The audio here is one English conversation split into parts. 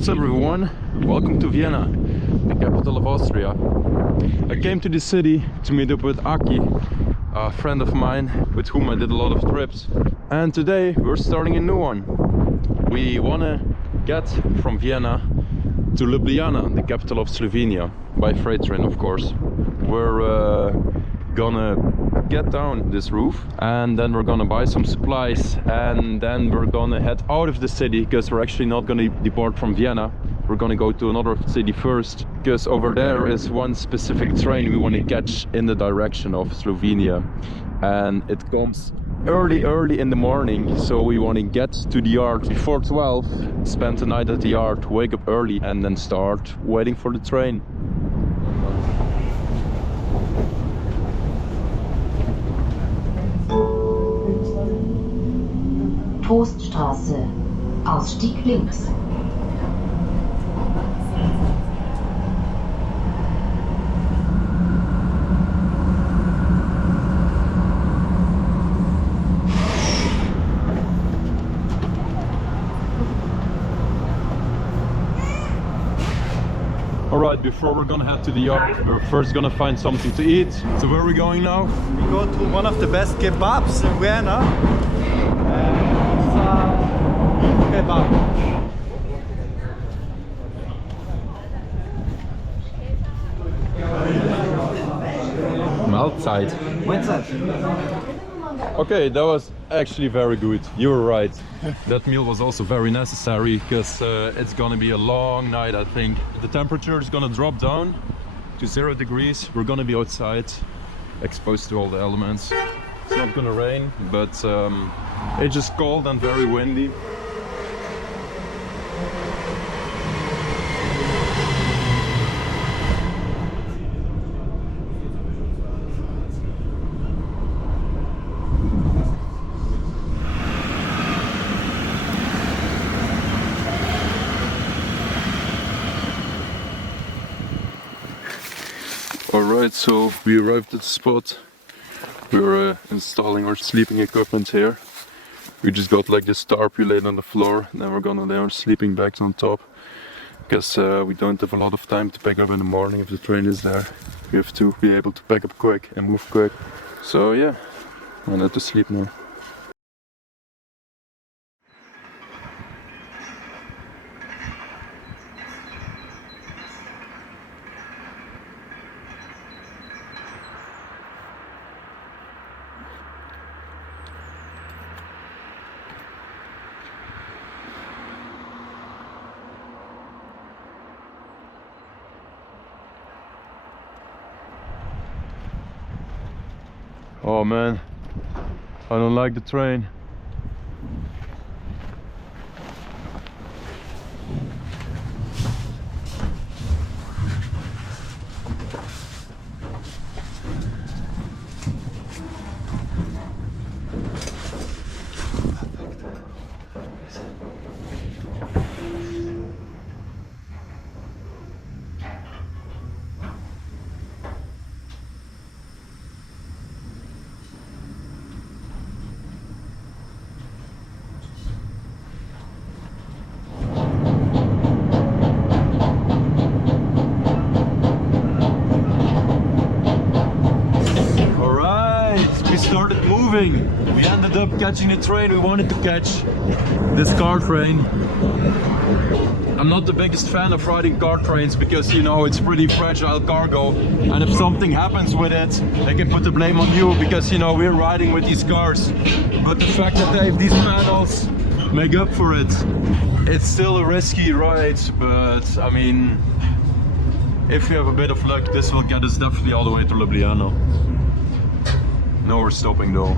What's up everyone? Welcome to Vienna, the capital of Austria. I came to the city to meet up with Aki, a friend of mine with whom I did a lot of trips. And today we're starting a new one. We wanna get from Vienna to Ljubljana, the capital of Slovenia, by freight train of course. We're gonna get down this roof and then we're gonna buy some supplies and then we're gonna head out of the city, because we're actually not gonna depart from Vienna. We're gonna go to another city first, because over there is one specific train we want to catch in the direction of Slovenia, and it comes early in the morning, so we want to get to the yard before 12, spend the night at the yard, wake up early and then start waiting for the train. Poststraße. Ausstieg links. Alright, before we're gonna head to the yard, we're first gonna find something to eat. So where are we going now? We go to one of the best kebabs in Vienna. Kebab. Mahlzeit. Okay, that was actually very good. You were right. That meal was also very necessary, because it's gonna be a long night, I think. The temperature is gonna drop down to 0 degrees. We're gonna be outside, exposed to all the elements. It's not gonna rain, but it's just cold and very windy. Alright, so we arrived at the spot. We're installing our sleeping equipment here. We just got like this tarp we laid on the floor, and then we're gonna lay our sleeping bags on top, because we don't have a lot of time to pack up in the morning if the train is there. We have to be able to pack up quick and move quick. So yeah, I'm gonna have to sleep now. Oh man, I don't like the train. Started moving. We ended up catching the train we wanted to catch, this car train. I'm not the biggest fan of riding car trains, because you know it's pretty fragile cargo, and if something happens with it they can put the blame on you, because you know we're riding with these cars. But the fact that they have these panels make up for it. It's still a risky ride, but I mean, if we have a bit of luck, this will get us definitely all the way to Ljubljana. No, we're stopping though.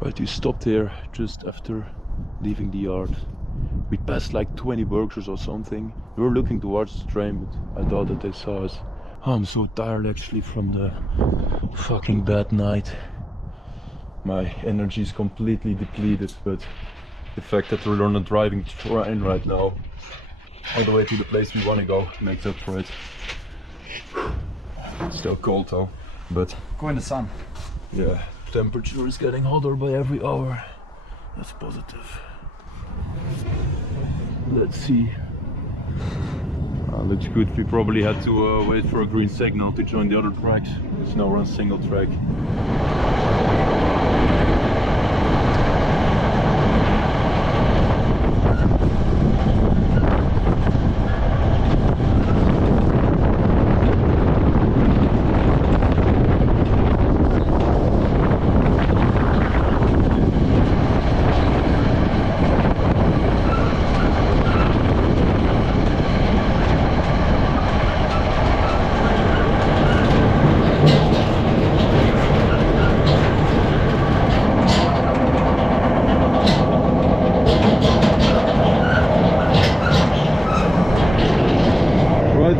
Right, we stopped here just after leaving the yard. We passed like 20 burgers or something. We were looking towards the train, but I thought that they saw us. Oh, I'm so tired actually from the fucking bad night. My energy is completely depleted, but the fact that we're on a driving train right now, all the way to the place we want to go, makes up for it. It's still cold though. But go in the sun. Yeah, temperature is getting hotter by every hour. That's positive. Let's see. Looks good. We probably had to wait for a green signal to join the other tracks. It's now on single track.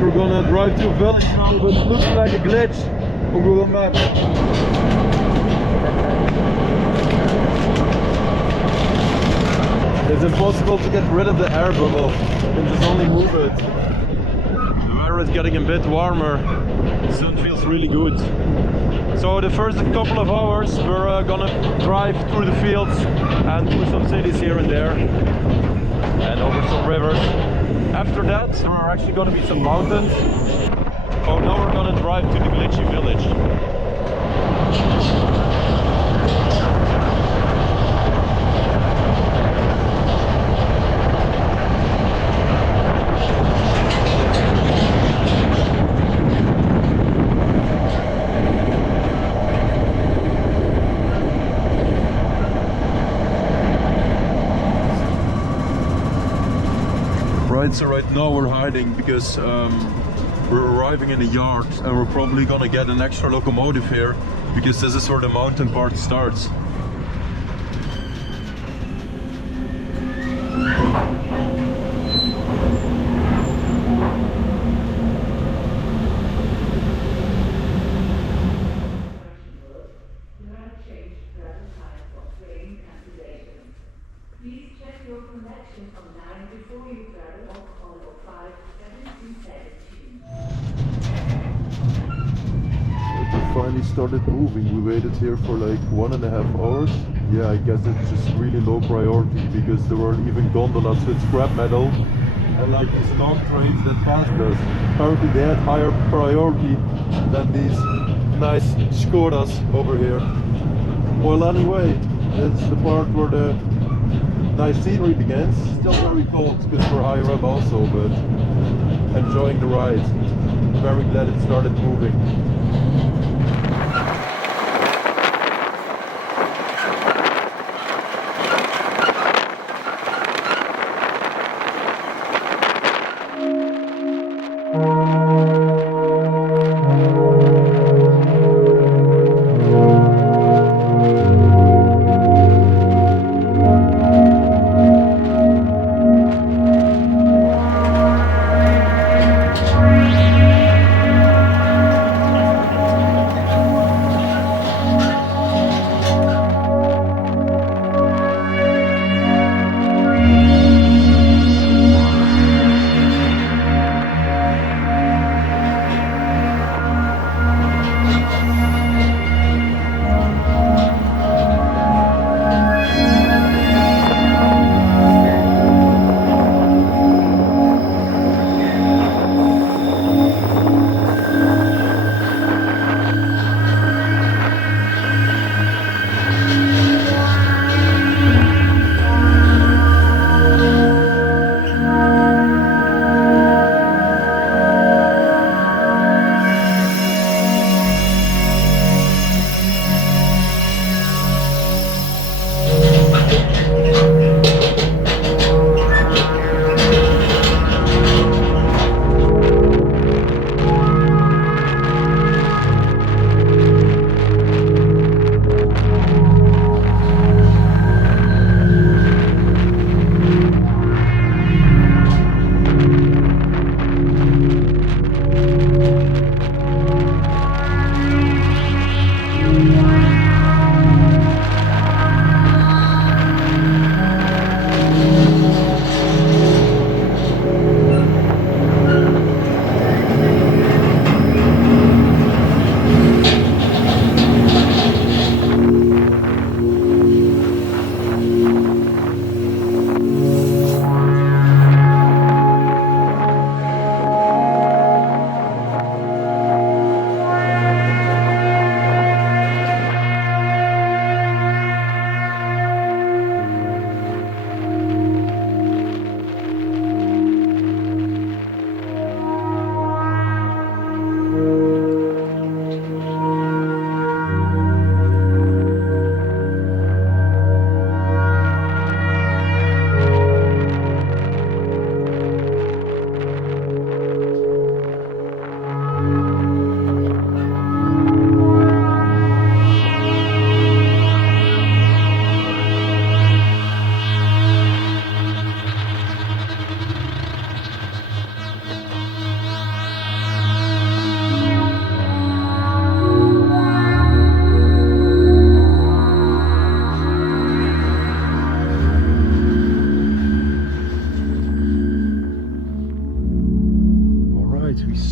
We're gonna drive to a village now, but it looks like a glitch on Google Maps. It's impossible to get rid of the air bubble. You can just only move it. The weather is getting a bit warmer. The sun feels really good. So the first couple of hours we're gonna drive through the fields and through some cities here and there and over some rivers. After that, there are actually going to be some mountains. Oh, now we're going to drive to the glitchy village. Right, so right now we're hiding because we're arriving in a yard and we're probably gonna get an extra locomotive here because this is where the mountain part starts. Please check your connection online before you travel on 05-1717. We finally started moving. We waited here for like 1.5 hours. Yeah, I guess it's just really low priority because there weren't even gondolas with scrap metal and like these dog trains that passed us. Apparently they had higher priority than these nice Skodas over here. Well, anyway, that's the part where the nice scenery begins. Still very cold because we're higher up also, but enjoying the ride. Very glad it started moving.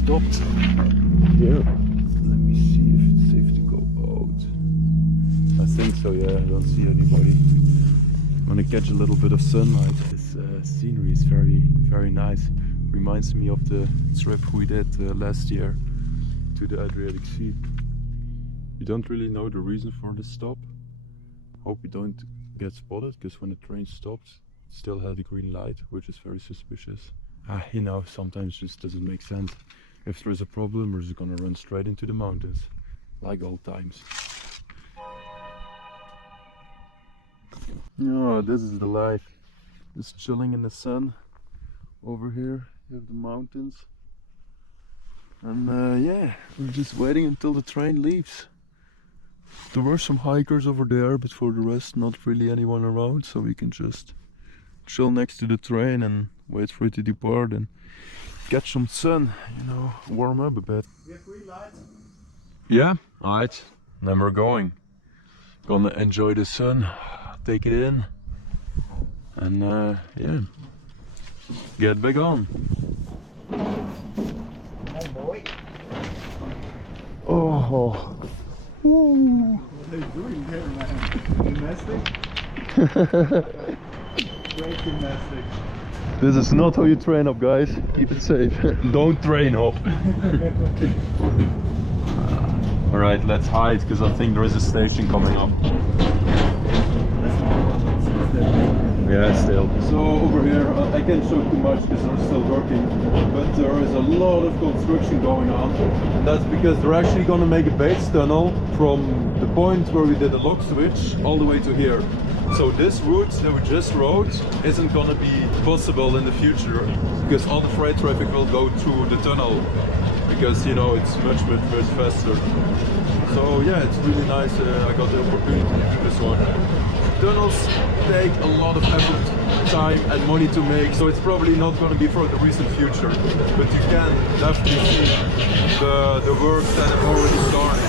stopped here. Let me see if it's safe to go out. I think so, yeah, I don't see anybody. I'm gonna catch a little bit of sunlight. This scenery is very nice. Reminds me of the trip we did last year to the Adriatic Sea. You don't really know the reason for this stop. Hope we don't get spotted, because when the train stopped, it still had a green light, which is very suspicious. You know, sometimes it just doesn't make sense. If there is a problem, we're just gonna run straight into the mountains, like old times. Oh, this is the life. Just chilling in the sun. Over here, you have the mountains. And yeah, we're just waiting until the train leaves. There were some hikers over there, but for the rest, not really anyone around, so we can just chill next to the train and wait for it to depart and get some sun, you know, warm up a bit. We have green light. Yeah, alright, then we're going. Gonna enjoy the sun, take it in, and yeah, get back on. Hey boy. Oh, woo. What are you doing there, man? Gymnastics? Great gymnastics. This is not how you train up, guys. Keep it safe. Don't train up. Alright, let's hide, because I think there is a station coming up. Yeah, still. So over here, I can't show too much because they're still working, but there is a lot of construction going on. And that's because they're actually going to make a base tunnel from the point where we did the lock switch all the way to here. So this route that we just rode isn't going to be possible in the future, because all the freight traffic will go through the tunnel, because, you know, it's much faster. So yeah, it's really nice. I got the opportunity to do this one. Tunnels take a lot of effort, time and money to make, so it's probably not going to be for the recent future, but you can definitely see the work that have already started.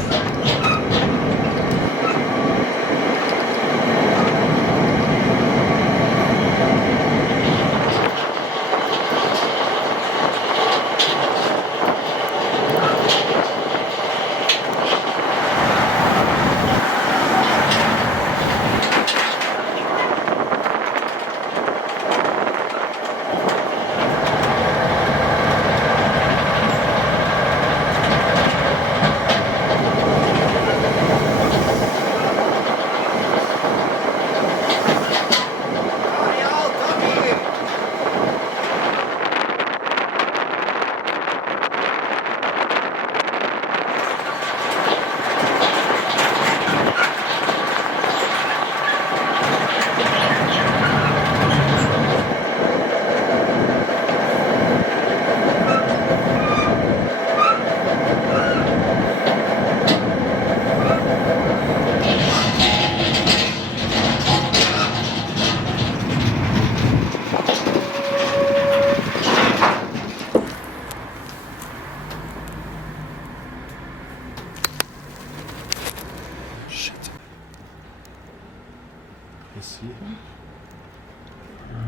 You see him?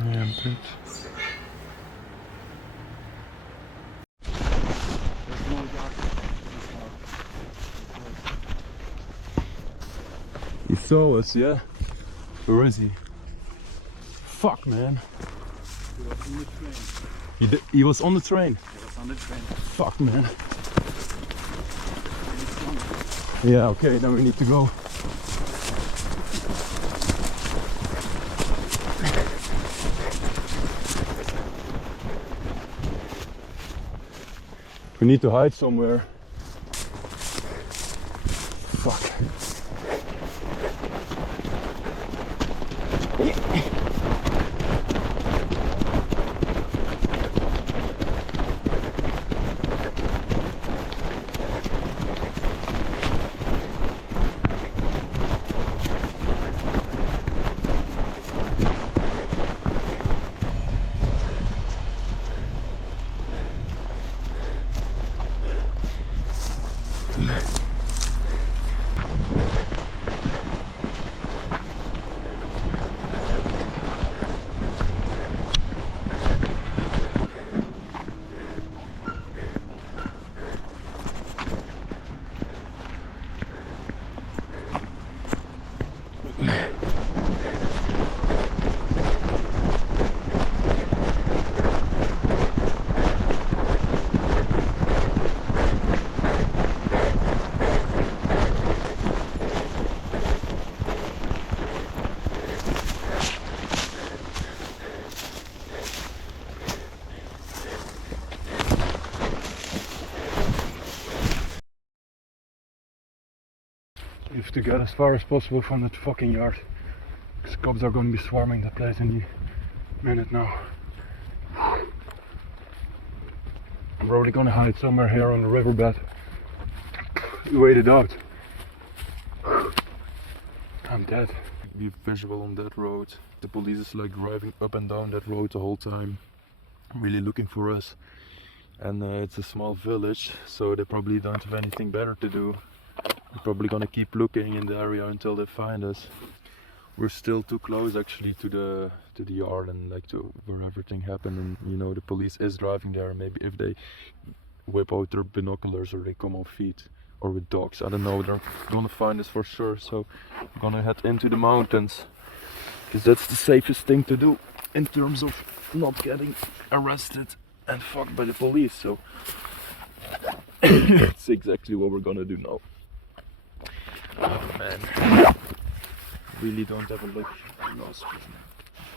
Yeah, a bit. He saw us, yeah? Where is he? Fuck, man. He was on the train. He was on the train? He was on the train. Fuck, man. Yeah, okay, then we need to go. We need to hide somewhere. Fuck. Just to get as far as possible from that fucking yard. Because cops are going to be swarming that place any minute now. I'm probably gonna hide somewhere here on the riverbed. Wait it out. I'm dead. Be visual on that road. The police is like driving up and down that road the whole time, really looking for us. And it's a small village, so they probably don't have anything better to do. They're probably gonna keep looking in the area until they find us. We're still too close actually to the yard and like to where everything happened, and you know the police is driving there. Maybe if they whip out their binoculars or they come on feet or with dogs, I don't know, they're gonna find us for sure. So I'm gonna head into the mountains because that's the safest thing to do in terms of not getting arrested and fucked by the police. So that's exactly what we're gonna do now. Oh man, really don't have a look.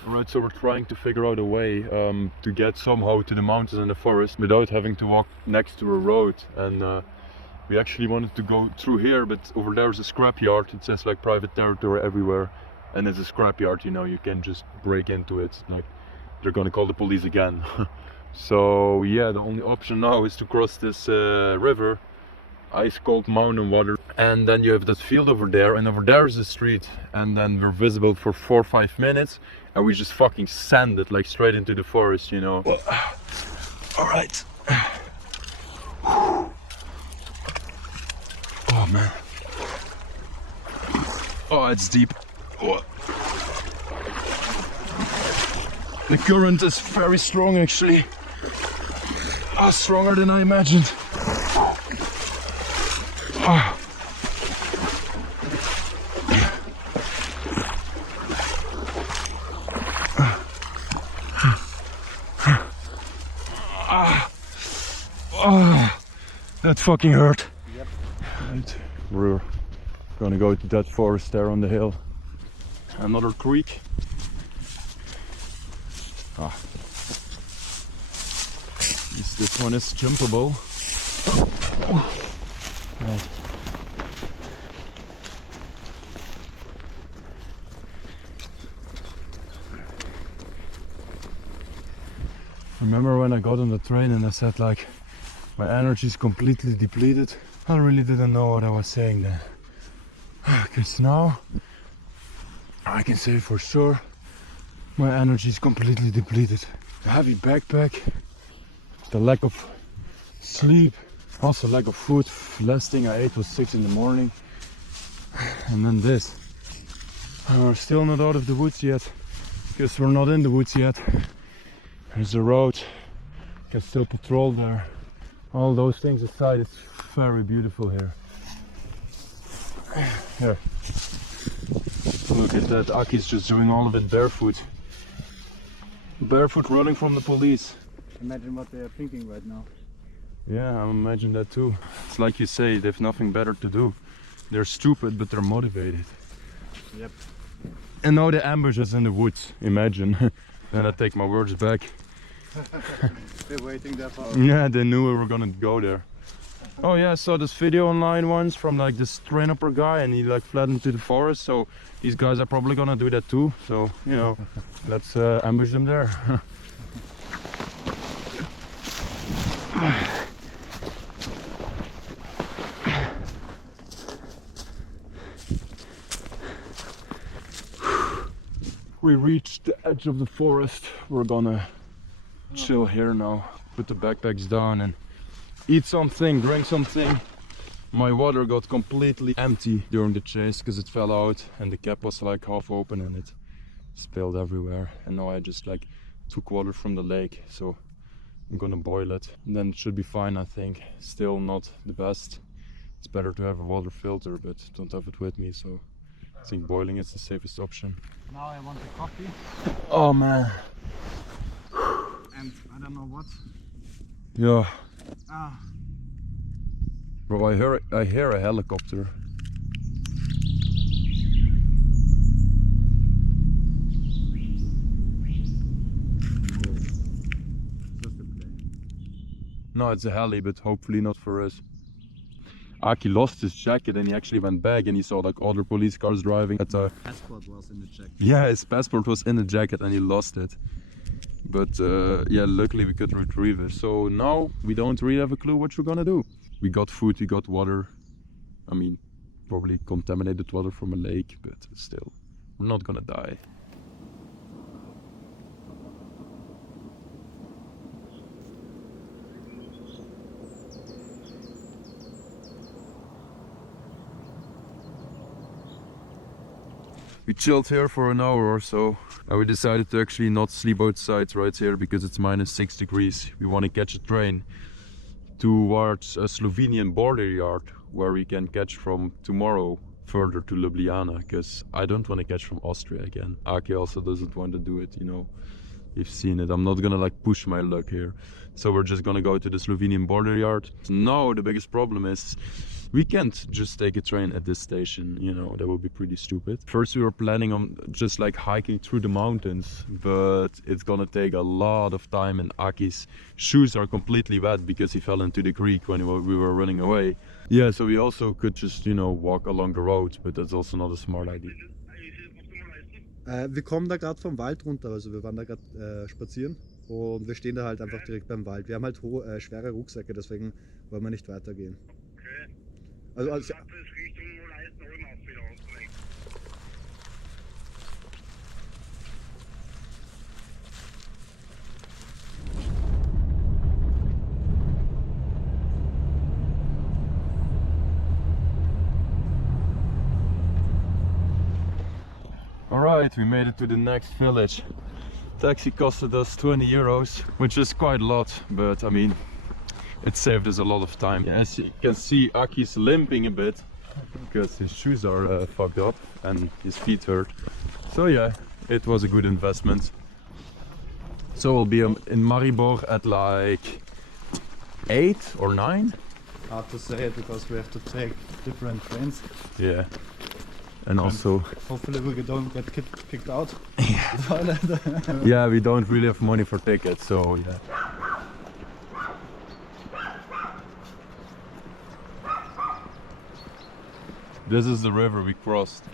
Alright, so we're trying to figure out a way to get somehow to the mountains and the forest without having to walk next to a road. And we actually wanted to go through here, but over there is a scrapyard. It says like private territory everywhere, and it's a scrapyard, you know, you can just break into it. Like they're gonna call the police again. So yeah, the only option now is to cross this river, ice cold mountain water, and then you have that field over there, and over there is the street, and then we're visible for 4 or 5 minutes, and we just fucking send it like straight into the forest, you know. Well, all right. Oh man. Oh, it's deep. Oh. The current is very strong actually. Oh, stronger than I imagined. Oh. Oh, that fucking hurt. Yep. Right. We're gonna go to that forest there on the hill. Another creek. Ah. This one is jumpable. Right. Remember when I got on the train and I said like my energy is completely depleted? I really didn't know what I was saying then. Because now I can say for sure my energy is completely depleted. The heavy backpack, the lack of sleep, also lack of food. Last thing I ate was 6 in the morning. And then this. And we're still not out of the woods yet, because we're not in the woods yet. There's a road, you can still patrol there. All those things aside, it's very beautiful here. Here. Look at that, Aki's just doing all of it barefoot. Barefoot running from the police. Imagine what they are thinking right now. Yeah, I imagine that too. It's like you say, they have nothing better to do. They're stupid, but they're motivated. Yep. And now the ambush is in the woods, imagine. Then I take my words back. They're waiting there for. Yeah, they knew we were gonna go there. Oh yeah, I saw this video online once from like this train upper guy, and he like fled into the forest. So these guys are probably gonna do that too. So you know, let's ambush them there. We reached the edge of the forest. We're gonna chill here now, put the backpacks down and eat something, drink something. My water got completely empty during the chase because it fell out and the cap was like half open and it spilled everywhere. And now I just like took water from the lake, so I'm gonna boil it and then it should be fine, I think. Still not the best. It's better to have a water filter, but don't have it with me, so I think boiling is the safest option. Now I want a coffee. Oh man. And I don't know what. Yeah. Ah. Bro, I hear a helicopter. No, it's a heli, but hopefully not for us. Aki lost his jacket and he actually went back and he saw like other police cars driving at the Passport was in the jacket. yeah, his passport was in the jacket and he lost it. But yeah, luckily we could retrieve it. So now we don't really have a clue what we're gonna do. We got food, we got water. I mean, probably contaminated water from a lake, but still, we're not gonna die. We chilled here for an hour or so and we decided to actually not sleep outside right here because it's -6 degrees. We want to catch a train towards a Slovenian border yard where we can catch from tomorrow further to Ljubljana, because I don't want to catch from Austria again. Aki also doesn't want to do it, you know. You've seen it. I'm not gonna like push my luck here. So we're just gonna go to the Slovenian border yard. Now the biggest problem is we can't just take a train at this station, you know, that would be pretty stupid. First we were planning on just like hiking through the mountains, but it's gonna take a lot of time and Aki's shoes are completely wet because he fell into the creek when we were running away. Yeah, so we also could just, you know, walk along the road, but that's also not a smart idea. Wir kommen da gerade vom Wald runter, also wir waren da gerade spazieren und wir stehen da halt einfach direkt beim Wald. Wir haben halt schwere Rucksäcke, deswegen wollen wir nicht weitergehen. Okay. Also Alright, we made it to the next village. Taxi costed us 20 euros, which is quite a lot, but I mean, it saved us a lot of time. As you can see, Aki's limping a bit because his shoes are fucked up and his feet hurt. So yeah, it was a good investment. So we'll be in Maribor at like 8 or 9? hard to say it because we have to take different trains. Yeah. And also hopefully we don't get kicked out. Yeah, we don't really have money for tickets, so yeah. This is the river we crossed.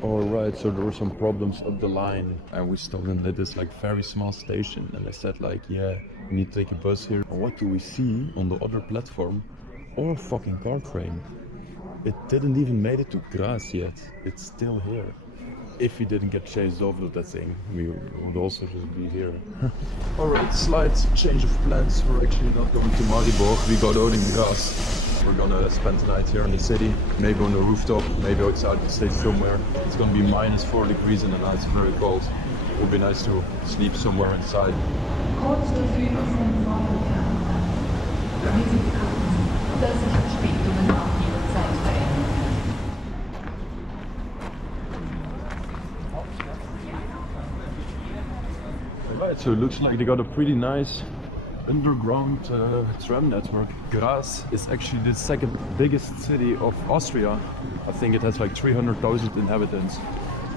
Alright, so there were some problems up the line and we stopped in at this like very small station and I said like, yeah, we need to take a bus here. And what do we see on the other platform? Our fucking car train. It didn't even made it to Graz yet. It's still here. If we didn't get chased off with that thing, we would also just be here. Alright, slight change of plans. We're actually not going to Maribor, we got out in Graz. We're gonna spend the night here in the city, maybe on the rooftop, maybe outside the city somewhere. It's gonna be -4 degrees in the night, it's very cold. It would be nice to sleep somewhere inside. Kurz zur Süden von Vormittag. Damit Sie beachten, dass sich Verspätungen auch Ihre Zeit verändern. Alright, so it looks like they got a pretty nice underground tram network. Graz is actually the second biggest city of Austria. I think it has like 300,000 inhabitants,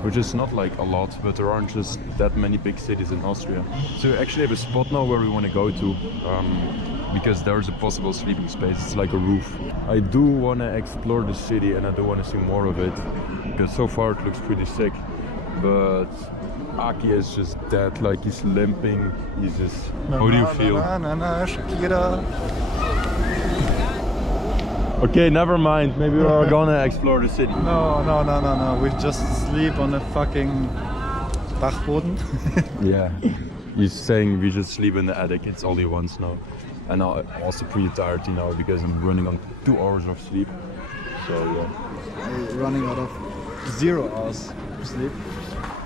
which is not like a lot, but there aren't just that many big cities in Austria. So we actually have a spot now where we want to go to, because there's a possible sleeping space. It's like a roof. I do want to explore the city and I do want to see more of it, because so far it looks pretty sick, but Aki is just dead, like he's limping, he's just... How do you feel? Okay, never mind, maybe we're gonna explore the city. No, we just sleep on a fucking Dachboden. Yeah, he's saying we just sleep in the attic, it's all he wants now. And I'm also pretty tired, you know, because I'm running on 2 hours of sleep. So yeah. I'm running out of 0 hours of sleep.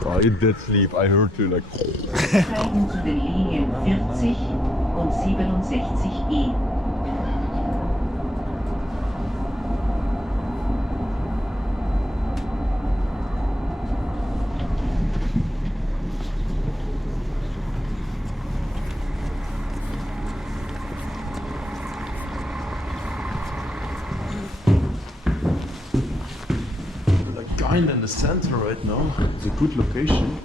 Oh, he did sleep, I heard you like... Steigen zu den Linien 40 und 67E. kind of in the center right now. It's a good location.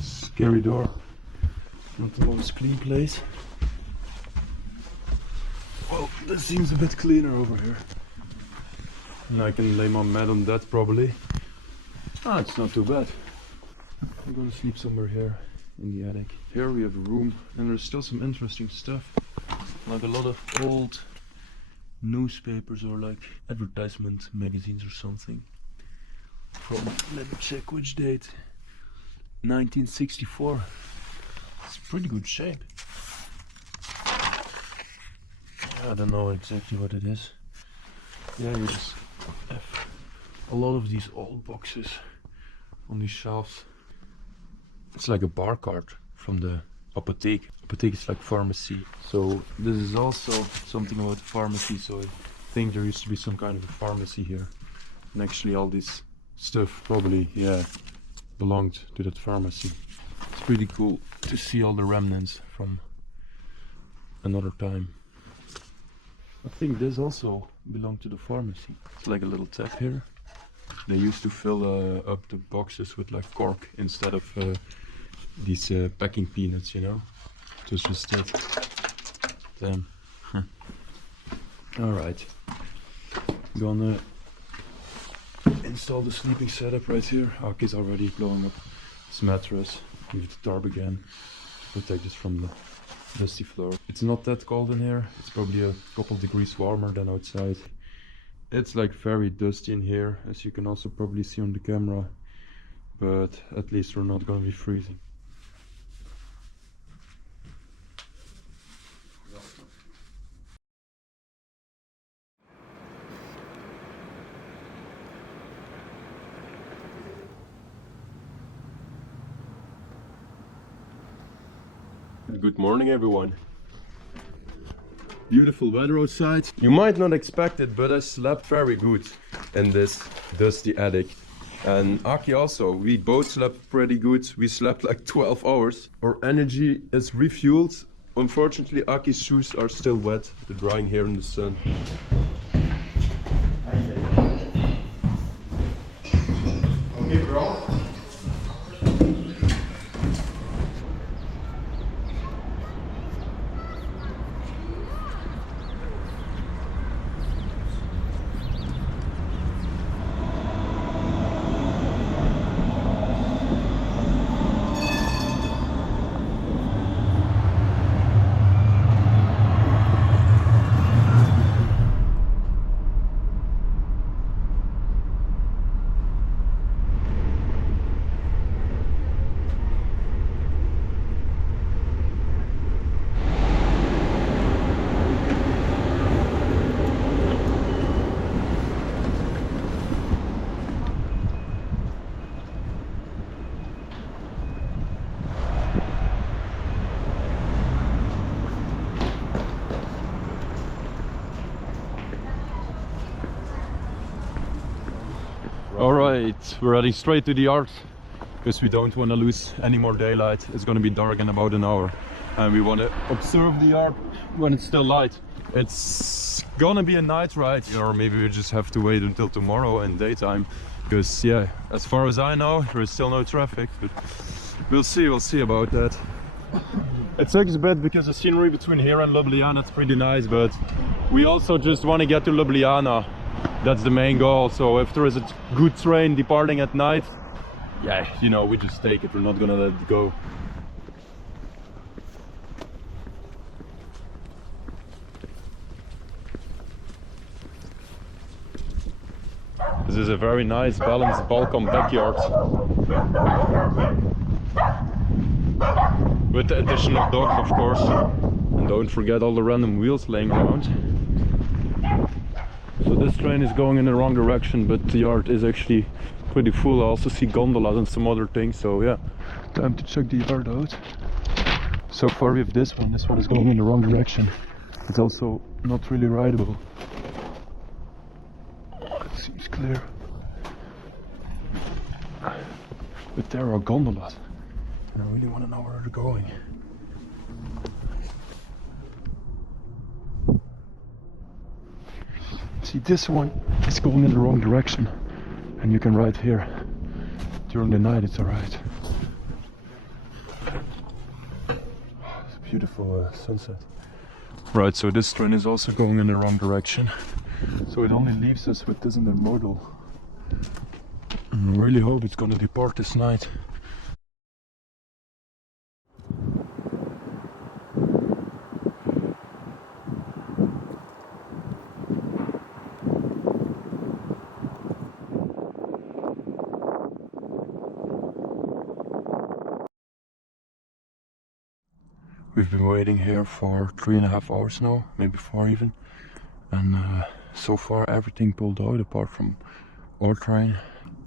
Scary door. Not the most clean place. Well, this seems a bit cleaner over here. And I can lay my mat on that probably. Ah, it's not too bad. I'm gonna sleep somewhere here in the attic. Here we have a room and there's still some interesting stuff. Like a lot of old newspapers or like advertisement magazines or something. From, let me check which date. 1964. It's pretty good shape. I don't know exactly what it is. Yeah, you just have a lot of these old boxes on these shelves. It's like a bar card from the apotheek. Apotheek is like pharmacy. So this is also something about pharmacy. So I think there used to be some kind of a pharmacy here. And actually all this stuff probably, yeah, belonged to that pharmacy. It's pretty cool to see all the remnants from another time. I think this also belonged to the pharmacy. It's like a little tap here. They used to fill up the boxes with like cork instead of these packing peanuts, you know. It was just that. Damn. Alright. Gonna install the sleeping setup right here. Aki's already blowing up his mattress. Leave the tarp again to protect it from the dusty floor. It's not that cold in here. It's probably a couple degrees warmer than outside. It's like very dusty in here, as you can also probably see on the camera, but at least we're not going to be freezing. Good morning, everyone. Beautiful weather outside. You might not expect it, but I slept very good in this dusty attic. And Aki also, we both slept pretty good. We slept like 12 hours. Our energy is refueled. Unfortunately, Aki's shoes are still wet. They're drying here in the sun. Okay, bro. Alright, we're heading straight to the yard because we don't want to lose any more daylight. It's going to be dark in about an hour and we want to observe the yard when it's still light. It's gonna be a night ride, or maybe we just have to wait until tomorrow in daytime because, yeah, as far as I know, there is still no traffic, but we'll see about that. It sucks a bit because the scenery between here and Ljubljana is pretty nice, but we also just want to get to Ljubljana. That's the main goal. So if there is a good train departing at night, yeah, you know, we just take it. We're not gonna let it go. This is a very nice balanced Balkan backyard with the addition of dogs, of course, and don't forget all the random wheels laying around. So this train is going in the wrong direction, but the yard is actually pretty full. I also see gondolas and some other things, so yeah, time to check the yard out. So far we have this one is going in the wrong direction. It's also not really rideable. It seems clear. But there are gondolas, and I really want to know where they're going. See, this one is going in the wrong direction, and you can ride here. During the night it's alright. It's a beautiful sunset. Right, so this train is also going in the wrong direction. So it only leaves us with this intermodal. I really hope it's gonna depart this night. We've been waiting here for 3.5 hours now, maybe 4 even. And so far everything pulled out apart from our train.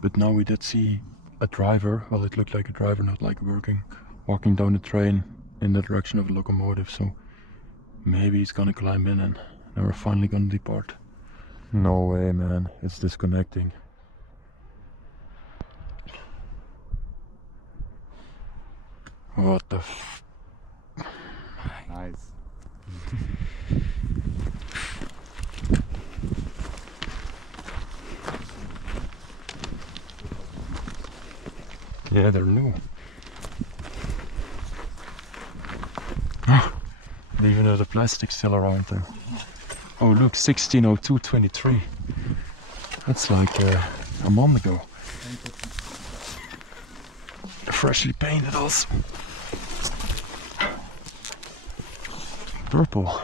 But now we did see a driver, well it looked like a driver, not like walking down the train in the direction of a locomotive. So maybe he's gonna climb in and then we're finally gonna depart. No way, man, it's disconnecting. What the f... Nice. Yeah, they're new. Even though the plastic's still around there. Oh look, 1602-23. That's like a month ago. Freshly painted also. Purple.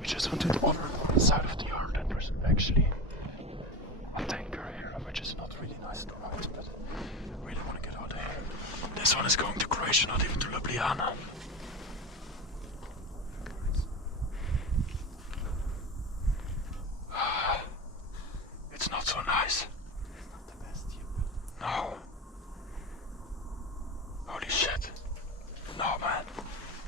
We just went to the other side of the yard and there's actually a tanker here, which is not really nice to ride, but I really want to get out of here. This one is going to Croatia, not even to Ljubljana. It's not so nice. It's not the best yet. No. Holy shit. No, man.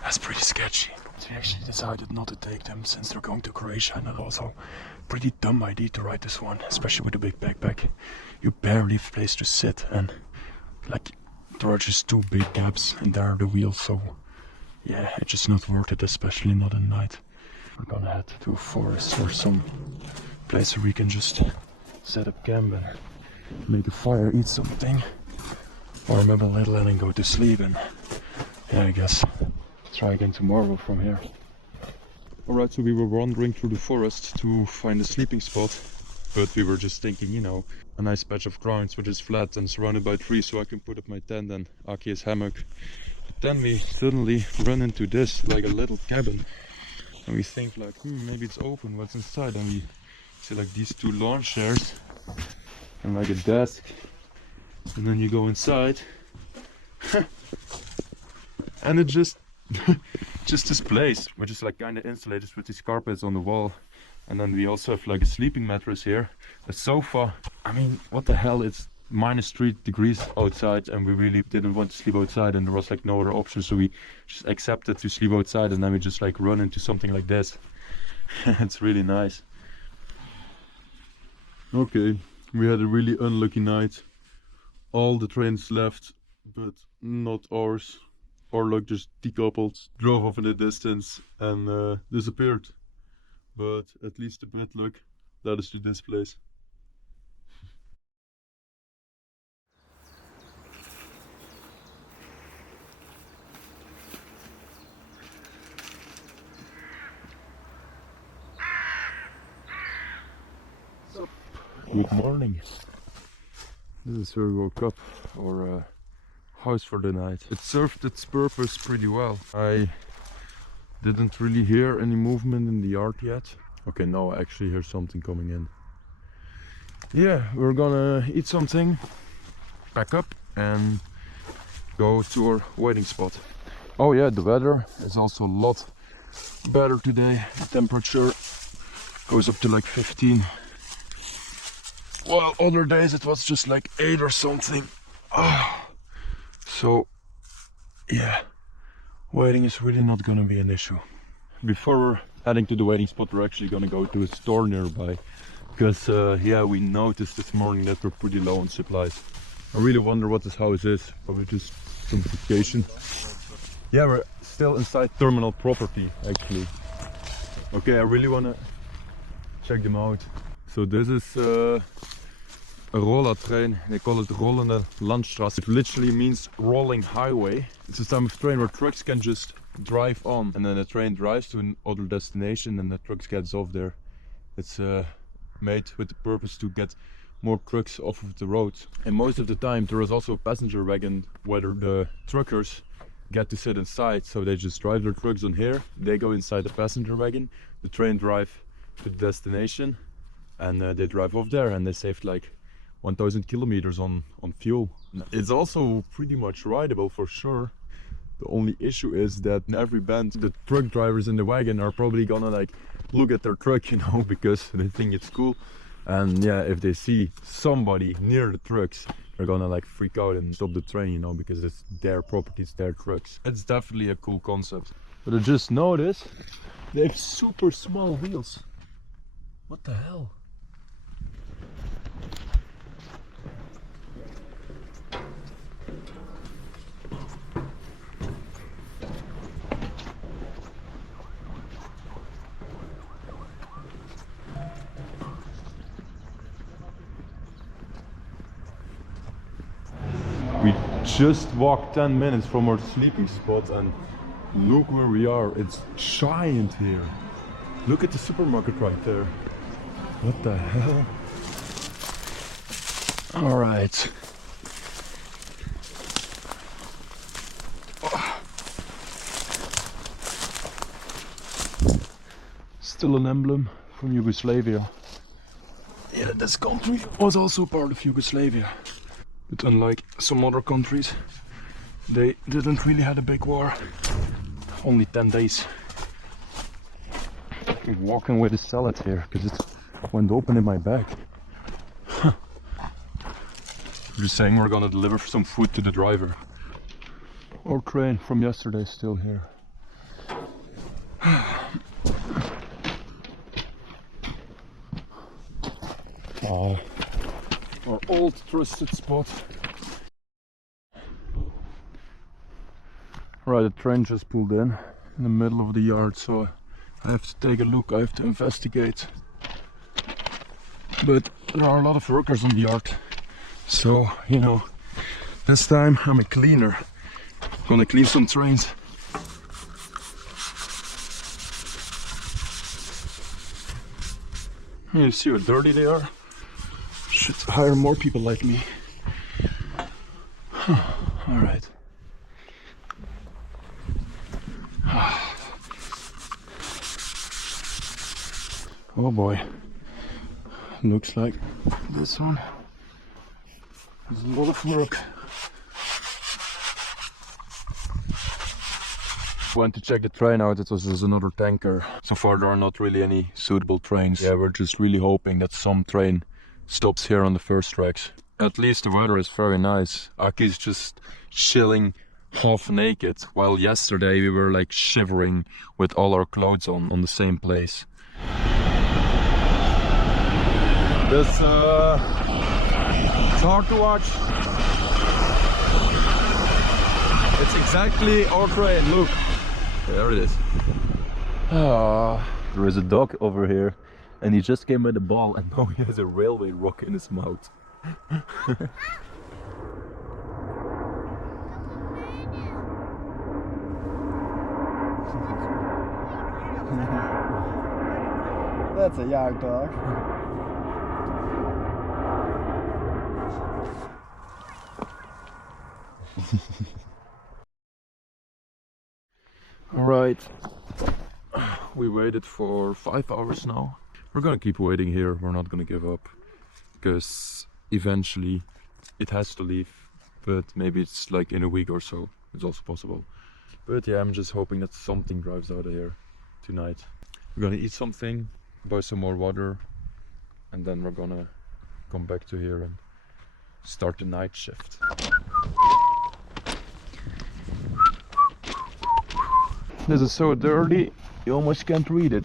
That's pretty sketchy. We actually decided not to take them since they're going to Croatia, and also pretty dumb idea to ride this one, especially with a big backpack. You barely have place to sit, and like there are just 2 big gaps and there are the wheels, so yeah, it's just not worth it, especially not at night. We're gonna head to a forest or some place where we can just set up camp and make a fire, eat something, or maybe a little and then go to sleep, and yeah, I guess try again tomorrow from here. Alright, so we were wandering through the forest to find a sleeping spot, but we were just thinking, you know, a nice patch of ground which is flat and surrounded by trees so I can put up my tent and Aki's hammock. But then we suddenly run into this, like a little cabin, and we think like, maybe it's open, what's inside? And we see like these 2 lawn chairs and like a desk, and then you go inside and it just this place, which is like kind of insulated with these carpets on the wall, and then we also have like a sleeping mattress here, a sofa. I mean, what the hell, it's -3 degrees outside and we really didn't want to sleep outside and there was like no other option, so we just accepted to sleep outside, and then we just like run into something like this. It's really nice. Okay, we had a really unlucky night. All the trains left, but not ours. Our luck just decoupled, drove off in the distance and disappeared. But at least the bad luck led us to this place. Good morning. This is where we woke up, our house for the night. It served its purpose pretty well. I didn't really hear any movement in the yard yet. Okay, now I actually hear something coming in. Yeah, we're gonna eat something, pack up and go to our waiting spot. Oh yeah, the weather is also a lot better today. The temperature goes up to like 15. Well, other days it was just like 8 or something. Oh. So yeah, waiting is really not gonna be an issue. Before we're heading to the waiting spot, we're actually gonna go to a store nearby. Because yeah, we noticed this morning that we're pretty low on supplies. I really wonder what this house is. Probably just some vacation. Yeah, we're still inside terminal property actually. Okay, I really wanna check them out. So this is a roller train. They call it rollende Landstraße. It literally means rolling highway. It's a type of train where trucks can just drive on, and then the train drives to another destination, and the trucks gets off there. It's made with the purpose to get more trucks off of the road. And most of the time there is also a passenger wagon where the truckers get to sit inside. So they just drive their trucks on here, they go inside the passenger wagon, the train drive to the destination, and they drive off there, and they saved like 1000 kilometers on fuel. It's also pretty much rideable for sure. The only issue is that in every bend the truck drivers in the wagon are probably gonna like look at their truck, you know, because they think it's cool. And yeah, if they see somebody near the trucks, they're gonna like freak out and stop the train, you know, because it's their property, it's their trucks. It's definitely a cool concept. But I just noticed they have super small wheels. What the hell? We just walked 10 minutes from our sleeping spot and look where we are. It's giant here. Look at the supermarket right there. What the hell? All right. Still an emblem from Yugoslavia. Yeah, this country was also part of Yugoslavia. But unlike some other countries, they didn't really have a big war. Only 10 days. I'm walking with a salad here because it went open in my bag. Just saying we're gonna deliver some food to the driver. Our train from yesterday is still here. Oh, our old trusted spot. Right, the train just pulled in the middle of the yard, so I have to take a look, I have to investigate. But there are a lot of workers on the yard, so, you know, this time I'm a cleaner. I'm gonna clean some trains. You see how dirty they are? Should hire more people like me. All right. Oh boy. Looks like this one. There's a lot of work. Went to check the train out, it was just another tanker. So far there are not really any suitable trains. Yeah, we're just really hoping that some train stops here on the first tracks. At least the weather is very nice. Aki's just chilling half naked, while yesterday we were like shivering with all our clothes on the same place. This it's hard to watch. It's exactly our train, look. There it is. There is a dog over here and he just came with a ball and now he has a railway rock in his mouth. That's a young dog. Alright, we waited for 5 hours now. We're gonna keep waiting here, we're not gonna give up. Because eventually it has to leave, but maybe it's like in a week or so, it's also possible. But yeah, I'm just hoping that something drives out of here tonight. We're gonna eat something, buy some more water, and then we're gonna come back to here and start the night shift. This is so dirty, you almost can't read it.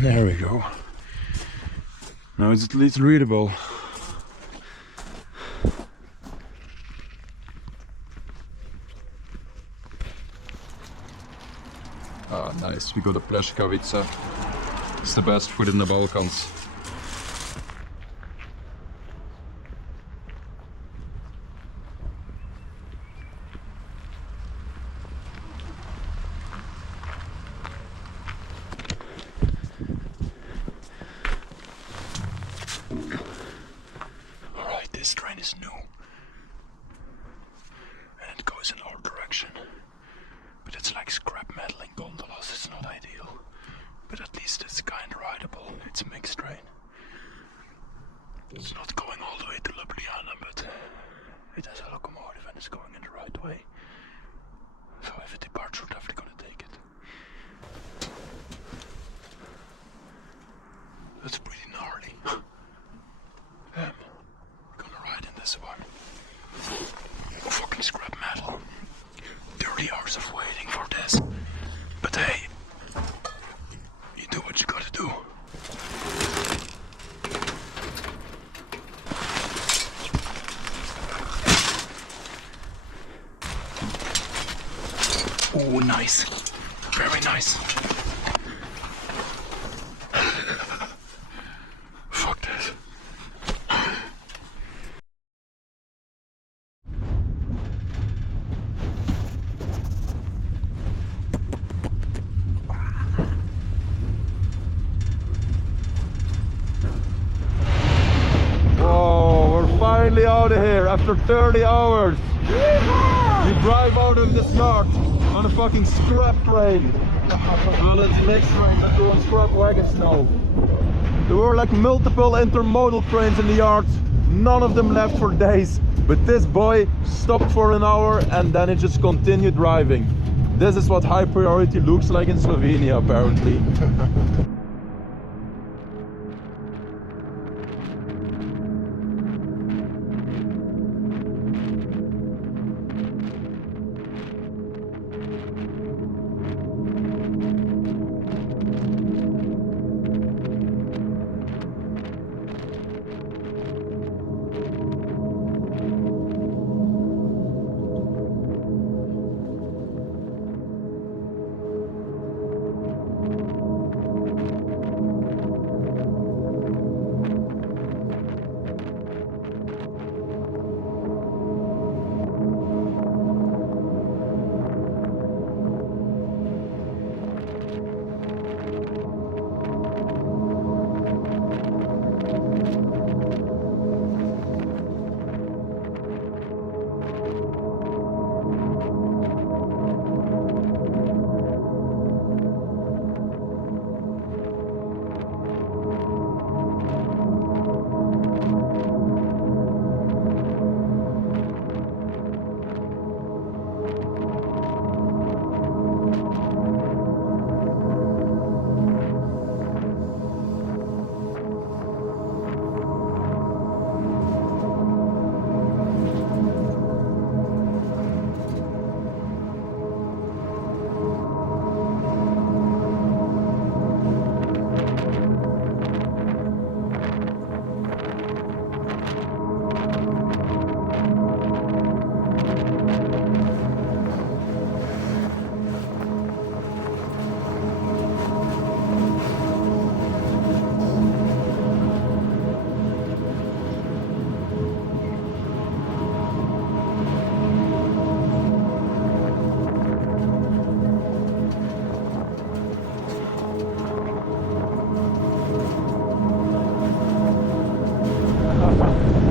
There we go. Now it's at least readable. Ah, nice. We got a Pleškavica. It's the best food in the Balkans. Alright, this train is new. And it goes in our direction. But it's like scrap metal in gondolas, it's not ideal. But at least it's kinda rideable. It's a mixed train. It's not going all the way to Ljubljana, but it has a locomotive and it's going in the right way. So if it departs, we're definitely gonna take it. That's pretty gnarly. We're gonna ride in this one. Fucking scrap metal. 30 hours of waiting for this. But hey, you do what you gotta do. Oh, nice. Very nice. Fuck this. Whoa, we're finally out of here after 30 hours. You drive out of the start on a fucking scrap train. Well, it's a mixed train, that's doing scrap wagons now. There were like multiple intermodal trains in the yard. None of them left for days. But this boy stopped for an hour and then it just continued driving. This is what high priority looks like in Slovenia, apparently.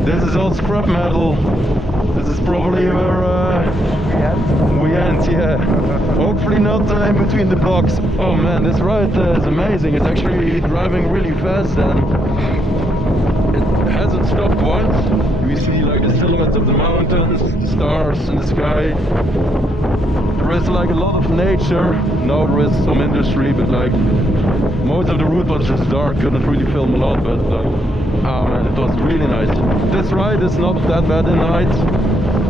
This is all scrap metal. This is probably where we end, yeah. Hopefully not in between the blocks. Oh man, this ride is amazing. It's actually driving really fast and it has a haven't stopped once. We see like the silhouettes of the mountains, the stars in the sky. There is like a lot of nature. Now there is some industry, but like most of the route was just dark. Couldn't really film a lot, but oh man, it was really nice. This ride is not that bad at night,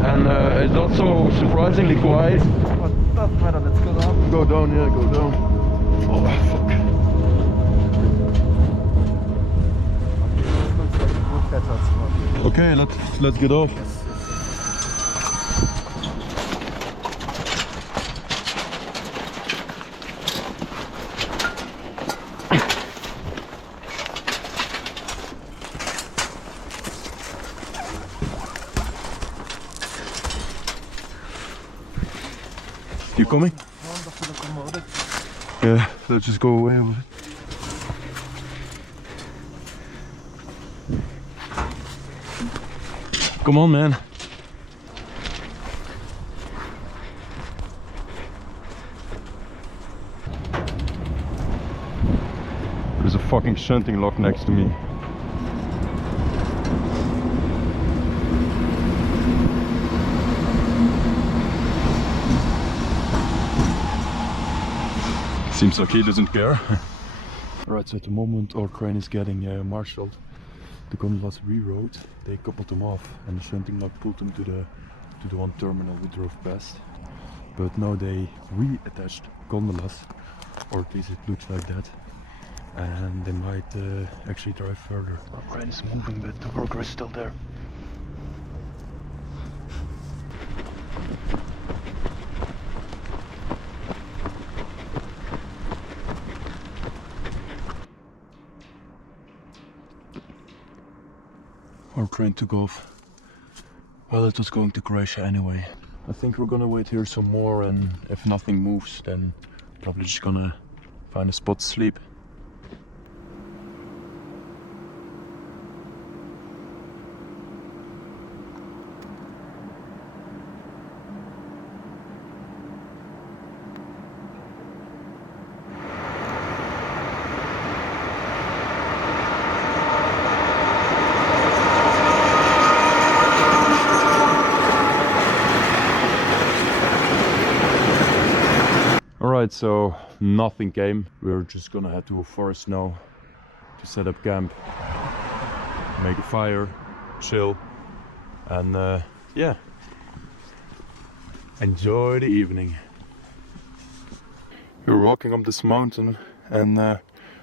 and it's also surprisingly quiet. What doesn't matter, let's go down. Go down, yeah, go down. Oh fuck. This looks like a good better spot. Okay, let's get off. You coming? Yeah, let's just go away a bit. Come on, man. There's a fucking shunting lock next to me. Seems like he doesn't care. Right, so at the moment our train is getting marshaled. The gondolas rewrote, they coupled them off and the shunting lock pulled them to the one terminal we drove past. But now they reattached gondolas, or at least it looks like that. And they might actually drive further. Our train is moving, but the worker is still there. Our train took off. Well, it was going to Croatia anyway. I think we're gonna wait here some more, and if nothing moves, then probably just gonna find a spot to sleep. Alright, so nothing came. We're just gonna head to a forest now to set up camp, make a fire, chill, and yeah, enjoy the evening. We're walking up this mountain and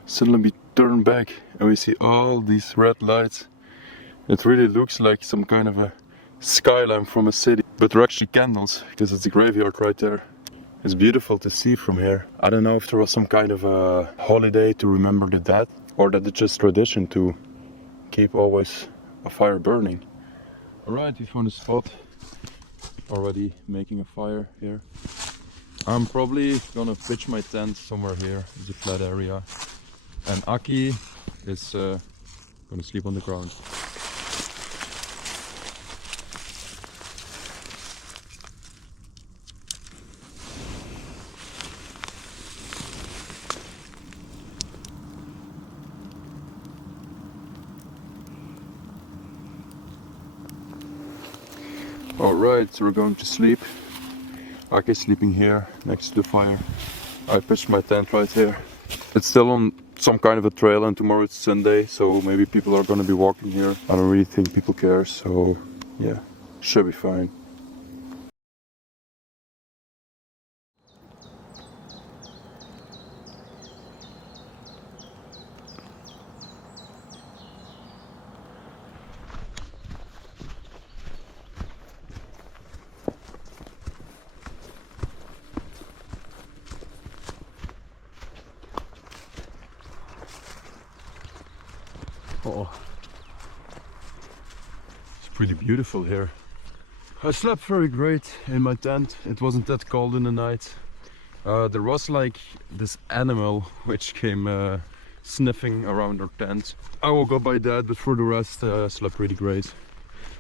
suddenly we turn back and we see all these red lights. It really looks like some kind of a skyline from a city, but they're actually candles because it's a graveyard right there. It's beautiful to see from here. I don't know if there was some kind of a holiday to remember the dead, or that it's just tradition to keep always a fire burning. Alright, we found a spot. Already making a fire here. I'm probably gonna pitch my tent somewhere here. It's a flat area. And Aki is gonna sleep on the ground. Alright, so we're going to sleep. Aki's sleeping here next to the fire. I pitched my tent right here. It's still on some kind of a trail and tomorrow it's Sunday, so maybe people are gonna be walking here. I don't really think people care, so yeah, should be fine. Oh, it's pretty beautiful here. I slept very great in my tent. It wasn't that cold in the night. There was like this animal which came sniffing around our tent. I woke up by that, but for the rest I slept really great.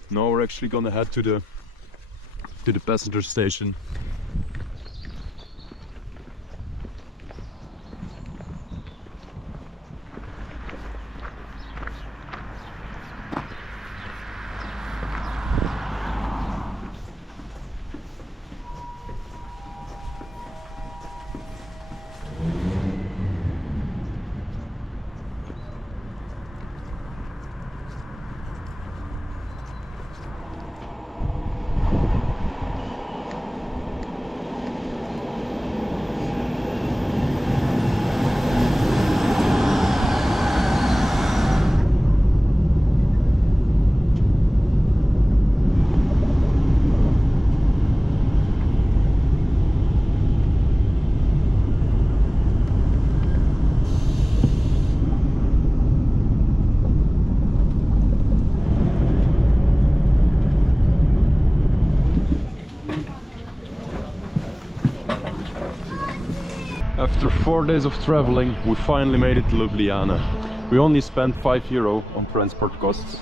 Now we're actually gonna head to the passenger station. After 4 days of traveling, we finally made it to Ljubljana. We only spent €5 on transport costs.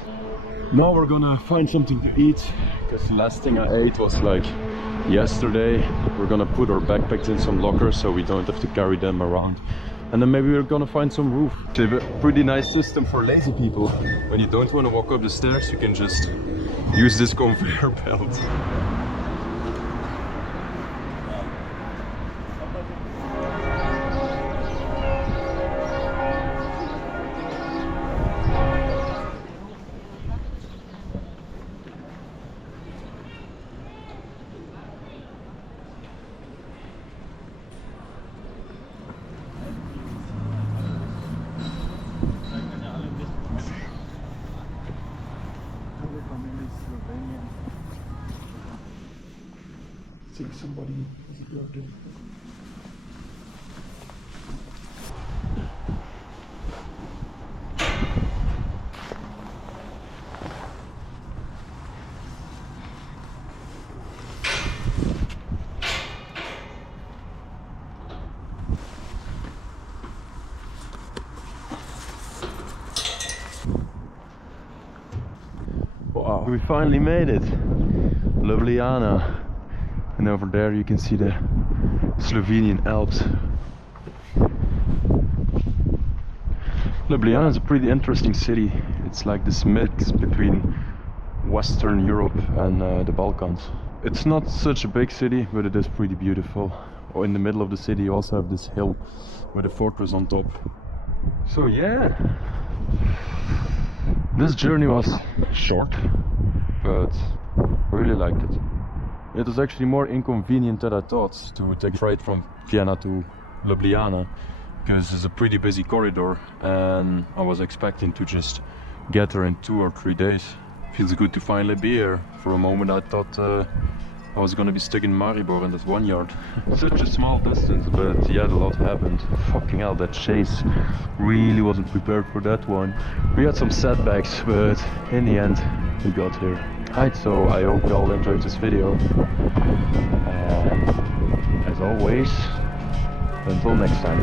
Now we're gonna find something to eat, because the last thing I ate was like yesterday. We're gonna put our backpacks in some lockers so we don't have to carry them around. And then maybe we're gonna find some roof. They have a pretty nice system for lazy people. When you don't want to walk up the stairs, you can just use this conveyor belt. I think somebody is blocked. Wow, we finally made it! Ljubljana. And over there you can see the Slovenian Alps. Ljubljana is a pretty interesting city. It's like this mix between Western Europe and the Balkans. It's not such a big city, but it is pretty beautiful. Oh, in the middle of the city you also have this hill with a fortress on top. So yeah, this journey was short, but I really liked it. It was actually more inconvenient than I thought to take a flight from Vienna to Ljubljana, because it's a pretty busy corridor and I was expecting to just get there in 2 or 3 days. Feels good to finally be here. For a moment I thought I was gonna be stuck in Maribor in this vineyard. Such a small distance, but yet a lot happened. Fucking hell, that chase really wasn't prepared for that one. We had some setbacks, but in the end we got here. Right, so I hope you all enjoyed this video. As always, until next time.